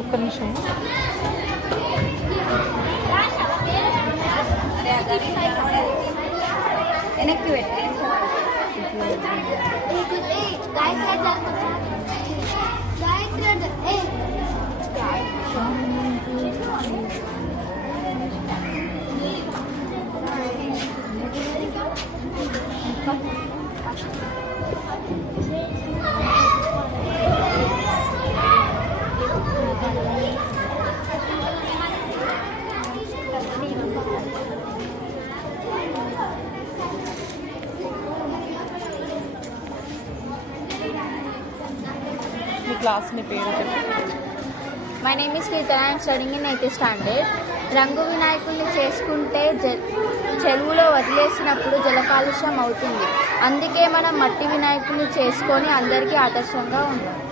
ఒక్క నిమిషం. వెనక్కి పెట్టే మీ క్లాస్ మీ పేరు చెప్పండి. My name is Keerthana. I'm studying in 8th standard. రంగు వినాయకుల్ని చేసుకుంటే చెరువులో వదిలేసినప్పుడు జల కాలుష్యం అవుతుంది. అందుకే మనం మట్టి వినాయకుల్ని చేసుకొని అందరికీ ఆదర్శంగా ఉండాలి.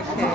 ఓకే.